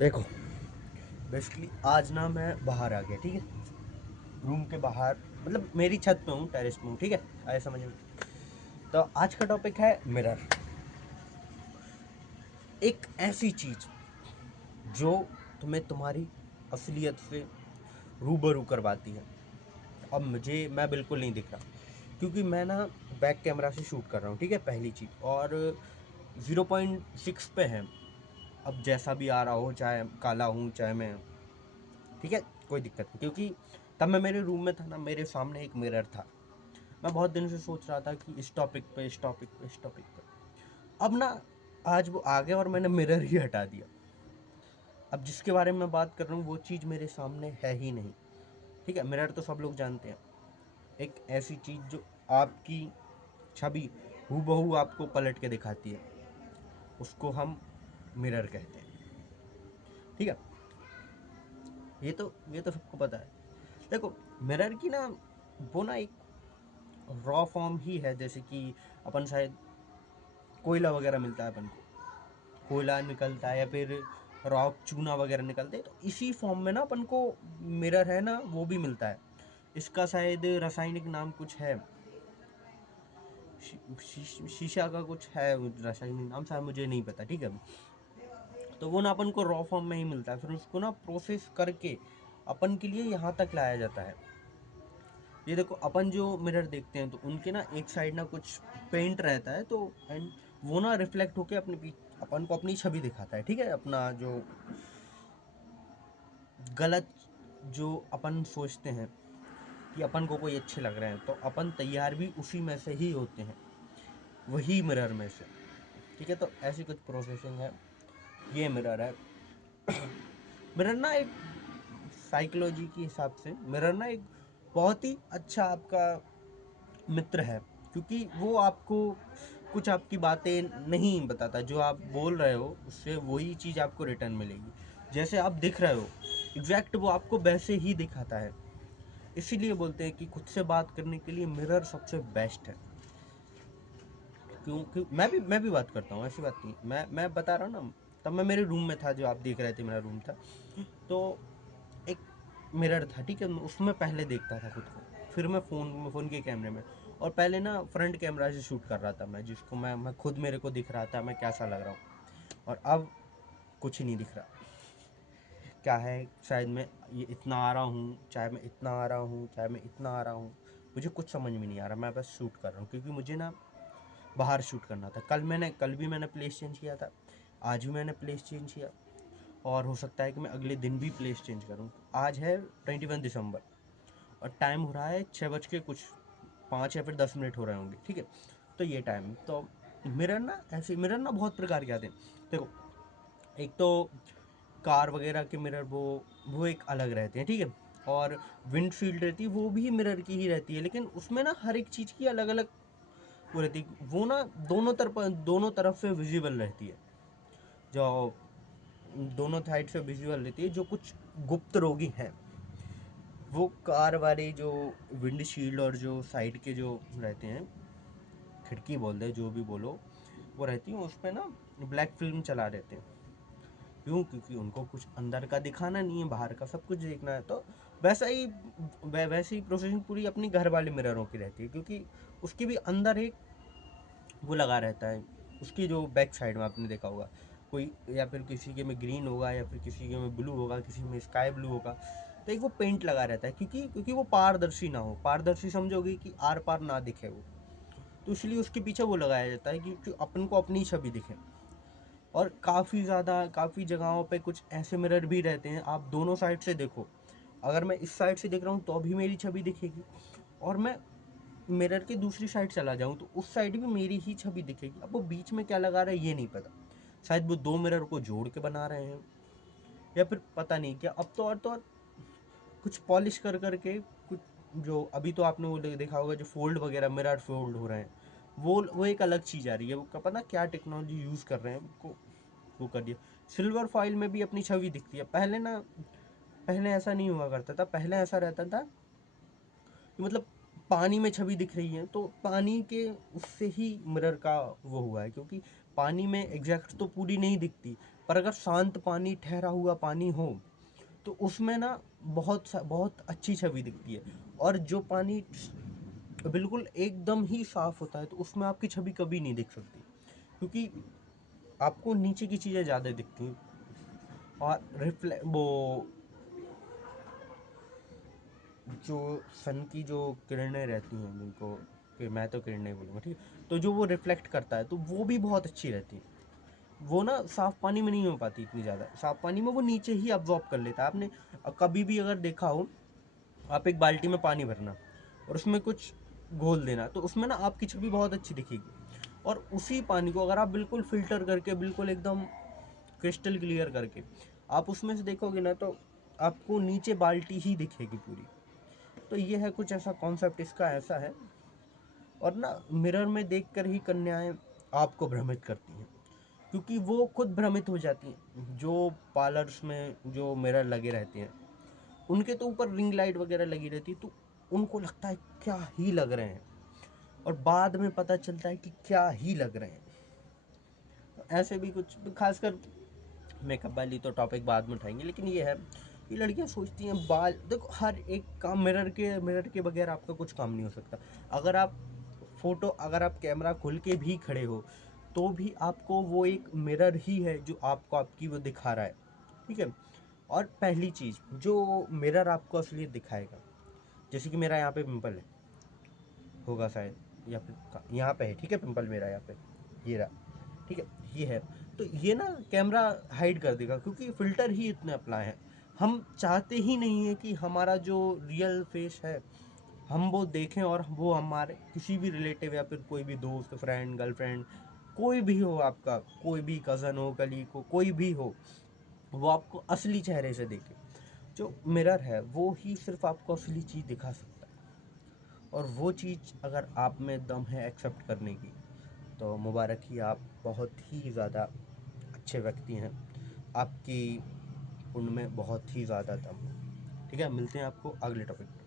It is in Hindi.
देखो, बेसिकली आज ना मैं बाहर आ गया, ठीक है। रूम के बाहर, मतलब मेरी छत पे हूँ, टेरेस पे हूँ, ठीक है। आए समझ में। तो आज का टॉपिक है मिरर। एक ऐसी चीज जो तुम्हें तुम्हारी असलियत से रूबरू करवाती है। अब मैं बिल्कुल नहीं दिख रहा, क्योंकि मैं ना बैक कैमरा से शूट कर रहा हूँ, ठीक है। पहली चीज, और 0.6 पे है। अब जैसा भी आ रहा हो, चाहे काला हूँ चाहे मैं, ठीक है, कोई दिक्कत नहीं। क्योंकि तब मैं मेरे रूम में था ना, मेरे सामने एक मिरर था। मैं बहुत दिन से सोच रहा था कि इस टॉपिक पे अब ना आज वो आ गया और मैंने मिरर ही हटा दिया। अब जिसके बारे में मैं बात कर रहा हूँ वो चीज़ मेरे सामने है ही नहीं, ठीक है। मिरर तो सब लोग जानते हैं, एक ऐसी चीज़ जो आपकी छवि हूबहू आपको पलट के दिखाती है, उसको हम मिरर कहते हैं, ठीक है। ये तो सबको पता है। देखो, मिरर की ना, वो ना एक रॉ फॉर्म ही है। जैसे कि अपन शायद कोयला वगैरह मिलता है अपन को, कोयला निकलता है, या फिर रॉक चूना वगैरह निकलते हैं, तो इसी फॉर्म में ना अपन को मिरर है ना वो भी मिलता है। इसका शायद रासायनिक नाम कुछ है, शीशा का कुछ है रासायनिक नाम, शायद मुझे नहीं पता, ठीक है। तो वो ना अपन को रॉ फॉर्म में ही मिलता है, फिर उसको ना प्रोसेस करके अपन के लिए यहाँ तक लाया जाता है। ये देखो, अपन जो मिरर देखते हैं तो उनके ना एक साइड ना कुछ पेंट रहता है, तो एंड वो ना रिफ्लेक्ट होके अपन को अपनी छवि दिखाता है, ठीक है। अपना जो गलत, जो अपन सोचते हैं कि अपन को कोई अच्छे लग रहे हैं, तो अपन तैयार भी उसी में से ही होते हैं, वही मिरर में से, ठीक है। तो ऐसी कुछ प्रोसेसिंग है, ये मिरर है। मिरर ना एक साइकोलॉजी के हिसाब से मिरर ना एक बहुत ही अच्छा आपका मित्र है, क्योंकि वो आपको कुछ आपकी बातें नहीं बताता। जो आप बोल रहे हो उससे वही चीज़ आपको रिटर्न मिलेगी। जैसे आप दिख रहे हो एग्जैक्ट वो आपको वैसे ही दिखाता है। इसीलिए बोलते हैं कि खुद से बात करने के लिए मिरर सबसे बेस्ट है। क्योंकि मैं भी बात करता हूँ, ऐसी बात नहीं। मैं बता रहा हूँ ना, तब मैं मेरे रूम में था, जो आप देख रहे थे मेरा रूम था। तो एक मिरर था, ठीक है। उसमें पहले देखता था खुद को, फिर मैं फ़ोन के कैमरे में, और पहले ना फ्रंट कैमरा से शूट कर रहा था मैं, जिसको मैं खुद मेरे को दिख रहा था मैं कैसा लग रहा हूँ। और अब कुछ नहीं दिख रहा। क्या है, शायद मैं ये इतना आ रहा हूँ, चाहे मैं इतना आ रहा हूँ, चाहे मैं इतना आ रहा हूँ, मुझे कुछ समझ में नहीं आ रहा। मैं बस शूट कर रहा हूँ, क्योंकि मुझे ना बाहर शूट करना था। कल भी मैंने प्लेस चेंज किया था, आज भी मैंने प्लेस चेंज किया, और हो सकता है कि मैं अगले दिन भी प्लेस चेंज करूँ। आज है 21 दिसंबर, और टाइम हो रहा है 6 बज के कुछ 5 या फिर 10 मिनट हो रहे होंगे, ठीक है। तो ये टाइम तो मिरर ना बहुत प्रकार के आते हैं। देखो, एक तो कार वगैरह के मिरर, वो एक अलग रहते हैं, ठीक है। और विंडशील्ड रहती है, वो भी मिरर की ही रहती है, लेकिन उसमें ना हर एक चीज़ की अलग अलग वो रहती है। वो ना दोनों तरफ से विजिबल रहती है, जो दोनों साइड से विजिबल रहती है। जो कुछ गुप्त रोगी हैं, वो कार वाले जो विंडशील्ड और जो साइड के जो रहते हैं, खिड़की बोलते हैं, जो भी बोलो, वो रहती है, उस पर ना ब्लैक फिल्म चला देते हैं। क्यों? क्योंकि उनको कुछ अंदर का दिखाना नहीं है, बाहर का सब कुछ देखना है। तो वैसे ही प्रोसेसिंग पूरी अपनी घर वाले मिररों की रहती है, क्योंकि उसकी भी अंदर एक वो लगा रहता है। उसकी जो बैक साइड में आपने देखा होगा, कोई या फिर किसी के में ग्रीन होगा, या फिर किसी के में ब्लू होगा, किसी में स्काई ब्लू होगा, तो एक वो पेंट लगा रहता है, क्योंकि वो पारदर्शी ना हो। पारदर्शी समझोगे कि आर पार ना दिखे वो, तो इसलिए उसके पीछे वो लगाया जाता है, क्योंकि अपन को अपनी छवि दिखे। और काफ़ी जगहों पे कुछ ऐसे मिरर भी रहते हैं, आप दोनों साइड से देखो। अगर मैं इस साइड से देख रहा हूँ तो अभी मेरी छवि दिखेगी, और मैं मिरर की दूसरी साइड चला जाऊँ तो उस साइड भी मेरी ही छवि दिखेगी। अब वो बीच में क्या लगा रहा है ये नहीं पता। शायद वो दो मिरर को जोड़ के बना रहे हैं, या फिर पता नहीं क्या। अब तो और कुछ पॉलिश कर करके कुछ, जो अभी तो आपने वो देखा होगा, जो फोल्ड वगैरह मिरर फोल्ड हो रहे हैं, वो एक अलग चीज़ आ रही है। वो पता क्या टेक्नोलॉजी यूज़ कर रहे हैं उनको, वो कर दिया। सिल्वर फॉइल में भी अपनी छवि दिखती है। पहले ऐसा नहीं हुआ करता था। पहले ऐसा रहता था कि मतलब पानी में छवि दिख रही है, तो पानी के उससे ही मिरर का वो हुआ है, क्योंकि पानी में एग्जैक्ट तो पूरी नहीं दिखती, पर अगर शांत पानी, ठहरा हुआ पानी हो तो उसमें ना बहुत अच्छी छवि दिखती है। और जो पानी बिल्कुल एकदम ही साफ होता है तो उसमें आपकी छवि कभी नहीं दिख सकती, क्योंकि आपको नीचे की चीज़ें ज़्यादा दिखती हैं। और वो जो सन की जो किरणें रहती हैं, जिनको कि मैं तो किरणें बोलूँगा, ठीक है, तो जो वो रिफ्लेक्ट करता है तो वो भी बहुत अच्छी रहती है। वो ना साफ पानी में नहीं हो पाती इतनी ज़्यादा, साफ पानी में वो नीचे ही अब्जॉर्ब कर लेता है। आपने कभी भी अगर देखा हो, आप एक बाल्टी में पानी भरना और उसमें कुछ घोल देना, तो उसमें ना आपकी छवि बहुत अच्छी दिखेगी। और उसी पानी को अगर आप बिल्कुल फिल्टर करके, बिल्कुल एकदम क्रिस्टल क्लियर करके आप उसमें से देखोगे ना, तो आपको नीचे बाल्टी ही दिखेगी पूरी। तो ये है कुछ ऐसा कॉन्सेप्ट इसका ऐसा है। और ना मिरर में देखकर ही कन्याएं आपको भ्रमित करती हैं, क्योंकि वो खुद भ्रमित हो जाती हैं। जो पार्लर्स में जो मिरर लगे रहते हैं, उनके तो ऊपर रिंग लाइट वगैरह लगी रहती है, तो उनको लगता है क्या ही लग रहे हैं, और बाद में पता चलता है कि क्या ही लग रहे हैं। तो ऐसे भी कुछ, खासकर मेकअप वाली तो टॉपिक बाद में उठाएंगे, लेकिन ये है कि लड़कियां सोचती हैं बाल, देखो हर एक काम मिरर के बगैर आपका कुछ काम नहीं हो सकता। अगर आप अगर आप कैमरा खोल के भी खड़े हो तो भी आपको वो एक मिरर ही है जो आपको आपकी वो दिखा रहा है, ठीक है। और पहली चीज़ जो मिरर आपको असलियत दिखाएगा, जैसे कि मेरा यहाँ पे पिंपल है, होगा शायद, या फिर यहाँ पे है, ठीक है, पिंपल मेरा यहाँ पे, ये रहा, ठीक है, ये है। तो ये ना कैमरा हाइड कर देगा, क्योंकि फिल्टर ही इतने अप्लाई हैं। हम चाहते ही नहीं है कि हमारा जो रियल फेस है हम वो देखें, और वो हमारे किसी भी रिलेटिव या फिर कोई भी दोस्त, फ्रेंड, गर्लफ्रेंड, कोई भी हो, आपका कोई भी कज़न हो, कलीग हो, कोई भी हो, वो आपको असली चेहरे से देखे। जो मिरर है वो ही सिर्फ आपको असली चीज़ दिखा सकता है। और वो चीज़ अगर आप में दम है एक्सेप्ट करने की, तो मुबारक ही, आप बहुत ही ज़्यादा अच्छे व्यक्ति हैं, आपकी उनमें बहुत ही ज़्यादा दम है। ठीक है, मिलते हैं आपको अगले टॉपिक।